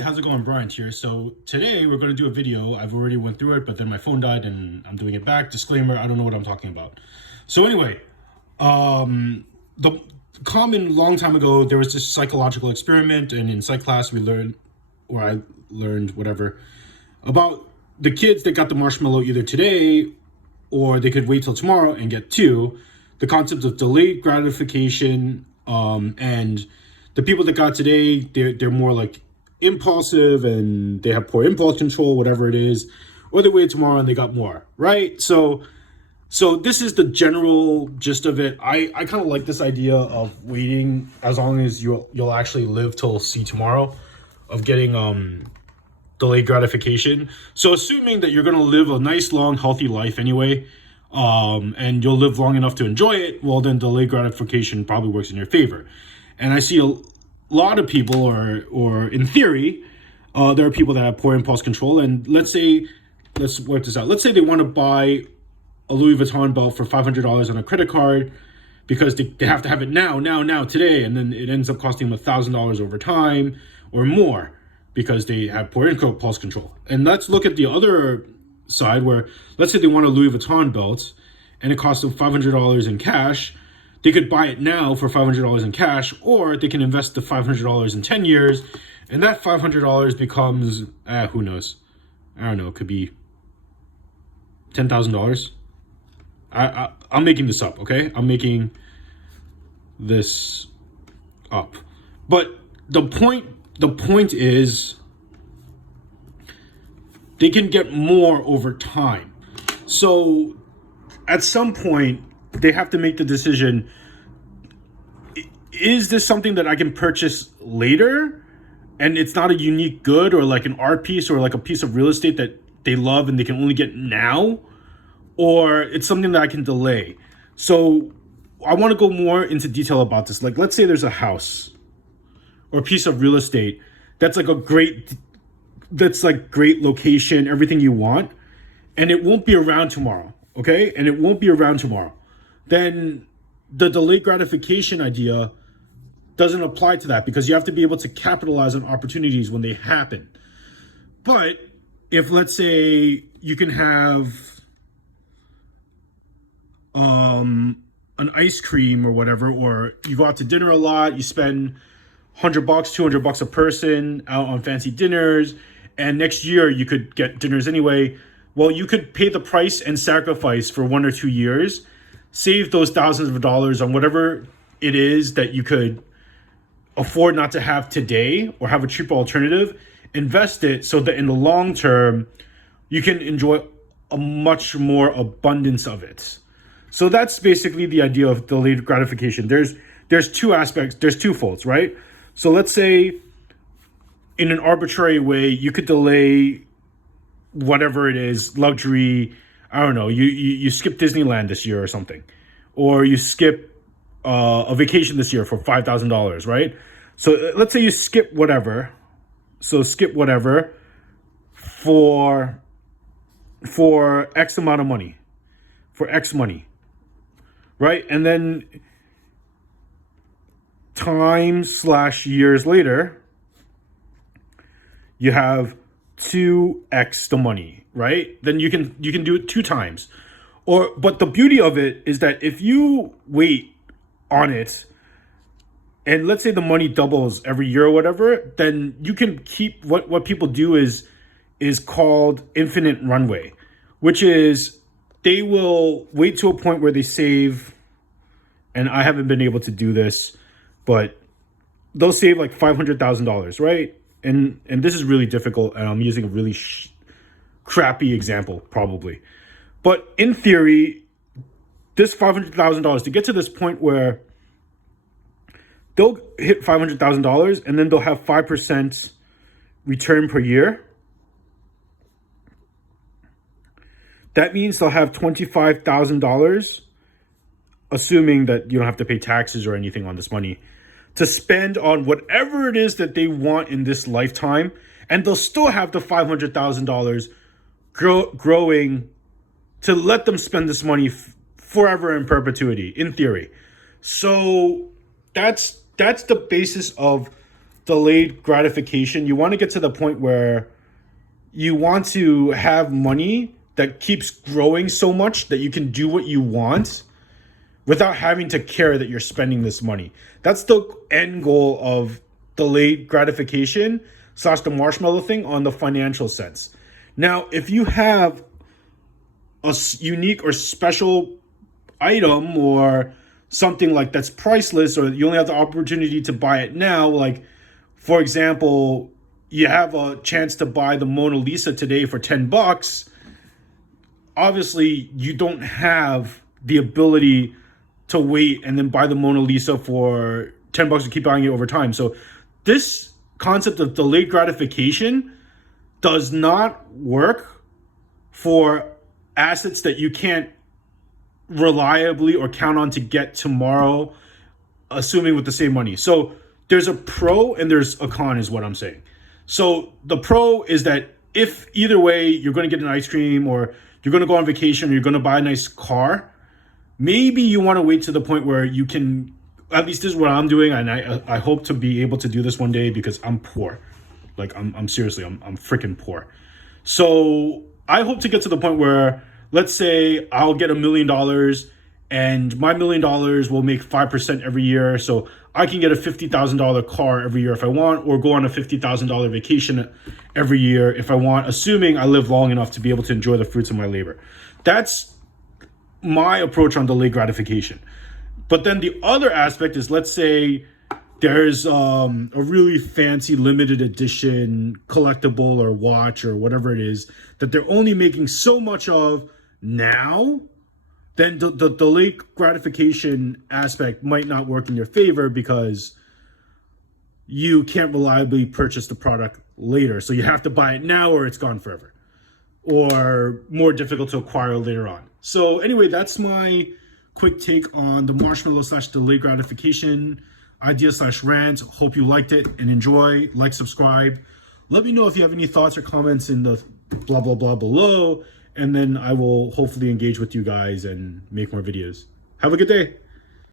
Hey, how's it going? Bryant here. So today we're going to do a video. I've already went through it, but then my phone died and I'm doing it back. Disclaimer, I don't know what I'm talking about. So anyway, the common long time ago, there was this psychological experiment, and in psych class we learned, or I learned, whatever, about the kids that got the marshmallow either today or they could wait till tomorrow and get two. The concept of delayed gratification, and the people that got today, they're more like impulsive and they have poor impulse control, whatever it is, or they wait tomorrow and they got more, right? So this is the general gist of it. I kind of like this idea of waiting as long as you'll actually live till see tomorrow, of getting delayed gratification. So assuming that you're gonna live a nice, long, healthy life anyway, and you'll live long enough to enjoy it, well then delayed gratification probably works in your favor. And I see a lot of people, or in theory, there are people that have poor impulse control. And let's work this out. Let's say they want to buy a Louis Vuitton belt for $500 on a credit card because they have to have it now, today. And then it ends up costing them $1,000 over time or more because they have poor impulse control. And let's look at the other side where, let's say they want a Louis Vuitton belt and it costs them $500 in cash. They could buy it now for $500 in cash, or they can invest the $500 in 10 years, and that $500 becomes, who knows? I don't know, it could be $10,000. I'm making this up, okay? I'm making this up. But the point is, they can get more over time. So at some point, they have to make the decision, is this something that I can purchase later and it's not a unique good or like an art piece or like a piece of real estate that they love and they can only get now, or it's something that I can delay? So I want to go more into detail about this. Like, let's say there's a house or a piece of real estate that's like great location, everything you want, and it won't be around tomorrow, okay? And it won't be around tomorrow. Then the delayed gratification idea doesn't apply to that, because you have to be able to capitalize on opportunities when they happen. But if, let's say, you can have an ice cream or whatever, or you go out to dinner a lot, you spend $100, $200 a person out on fancy dinners, and next year you could get dinners anyway. Well, you could pay the price and sacrifice for 1 or 2 years, save those thousands of dollars on whatever it is that you could afford not to have today, or have a cheaper alternative, invest it so that in the long term, you can enjoy a much more abundance of it. So that's basically the idea of delayed gratification. There's two aspects, there's two folds, right? So let's say in an arbitrary way, you could delay whatever it is, luxury, I don't know, you skip Disneyland this year or something, or you skip a vacation this year for $5,000, right? So let's say you skip whatever. So skip whatever for X amount of money, for X money, right? And then time/years later, you have 2x the money, right? Then you can do it 2 times. But the beauty of it is that if you wait on it, and let's say the money doubles every year or whatever, then you can keep what people do is called infinite runway, which is they will wait to a point where they save, and I haven't been able to do this, but they'll save like $500,000, right? And this is really difficult, and I'm using a really crappy example probably. But in theory, this $500,000, to get to this point where they'll hit $500,000 and then they'll have 5% return per year. That means they'll have $25,000, assuming that you don't have to pay taxes or anything on this money, to spend on whatever it is that they want in this lifetime. And they'll still have the $500,000 growing to let them spend this money forever in perpetuity, in theory. So that's the basis of delayed gratification, you want to get to the point where you want to have money that keeps growing so much that you can do what you want without having to care that you're spending this money. That's the end goal of delayed gratification / the marshmallow thing on the financial sense. Now, if you have a unique or special item or something like that's priceless, or you only have the opportunity to buy it now, like for example, you have a chance to buy the Mona Lisa today for $10. Obviously, you don't have the ability to wait and then buy the Mona Lisa for $10 and keep buying it over time. So this concept of delayed gratification does not work for assets that you can't reliably or count on to get tomorrow, assuming with the same money. So there's a pro and there's a con is what I'm saying. So the pro is that if either way you're going to get an ice cream or you're going to go on vacation or you're going to buy a nice car, maybe you want to wait to the point where you can, at least this is what I'm doing, and I hope to be able to do this one day because I'm poor. Like I'm seriously, I'm freaking poor. So I hope to get to the point where, let's say I'll get $1 million and my $1 million will make 5% every year. So I can get a $50,000 car every year if I want, or go on a $50,000 vacation every year if I want, assuming I live long enough to be able to enjoy the fruits of my labor. That's my approach on delayed gratification. But then the other aspect is, let's say there's a really fancy limited edition collectible or watch or whatever it is that they're only making so much of now, then the delayed gratification aspect might not work in your favor because you can't reliably purchase the product later. So you have to buy it now or it's gone forever, or more difficult to acquire later on. So anyway, that's my quick take on the marshmallow / delayed gratification idea / rant. Hope you liked it and enjoy. Like, subscribe. Let me know if you have any thoughts or comments in the blah, blah, blah below. And then I will hopefully engage with you guys and make more videos. Have a good day.